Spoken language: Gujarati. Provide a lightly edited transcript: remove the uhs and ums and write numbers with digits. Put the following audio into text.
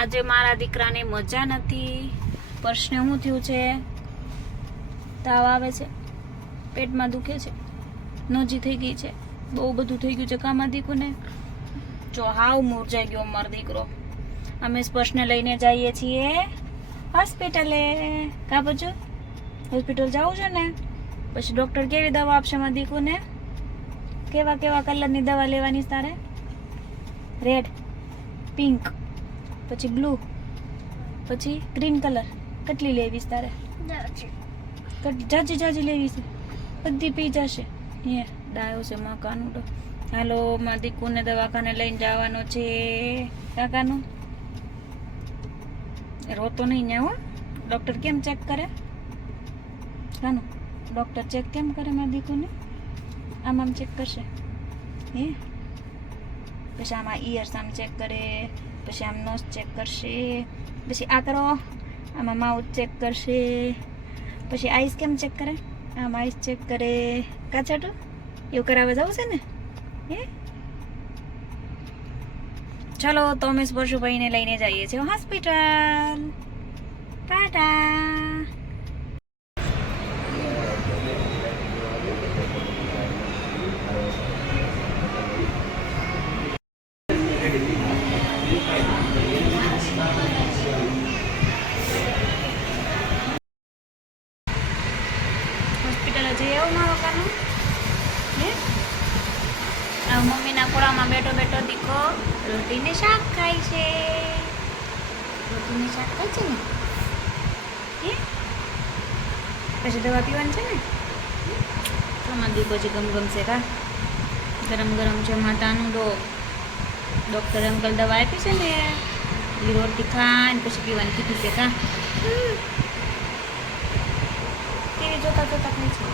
આજે મારા દીકરાને મજા નથી. પર્સને શું થયું છે? તાવ આવે છે, પેટમાં દુખે છે, નોજી થઈ ગઈ છે, બહુ બધું થઈ ગયું છે. કામાં દીકુને જો હાવ મૂરજાઈ ગયો મારો દીકરો. અમે સ્પર્શને લઈને જઈએ છીએ હોસ્પિટલે. કા બચ્ચું? હોસ્પિટલ જવું છે ને? પછી ડૉક્ટર કેવી દવા આપશે મારા દીકુને? કેવા કેવા કલરની દવા લેવાની તારે? રેડ, પિંક, પછી બ્લુ, પછી ગ્રીન કલર. કેટલી લેવીશ તારે? જાજી જાજી લેવી છે, બધી પી જશે. હે ડાયો છે મકાનું તો. હાલો મારા દીકુને દવાખાને લઈને જવાનો છે. કાકાનું રોતો નહીં ને હો. ડૉક્ટર કેમ ચેક કરે? કાનું ડૉક્ટર ચેક કેમ કરે મારા દીકુને? આમ ચેક કરશે. હે પછી આમાં ઇયર્સ આમ ચેક કરે, પછી આમ નોઝ ચેક કરશે, પછી આ કરો આમાં માઉથ ચેક કરશે, પછી આઈસ કેમ ચેક કરે? આમ આઈસ ચેક કરે. કાચાટું એવું કરાવવા જવું છે ને? હે ચલો તો અમે સ્પર્શુભાઈને લઈને જઈએ છીએ હોસ્પિટલ. ટાટા. હોસ્પિટલ જઈ આવું મારો કાનું. હે મમ્મીના ખોળામાં બેઠો બેઠો દીકો રોટીને શાક ખાય છે. રોટીને શાક ખાય છે ને? હે પછી દવા પીવાની છે ને? તમારા દીકો જે ગમગમશે કા. ગરમ ગરમ છે માતાનું દો. ડૉક્ટરે અંકલ દવા આપી છે ને, એ રોટી ખાઈને પછી પીવાની કીધી છે કા. ટીવી જોતા જોતા ખાય છે.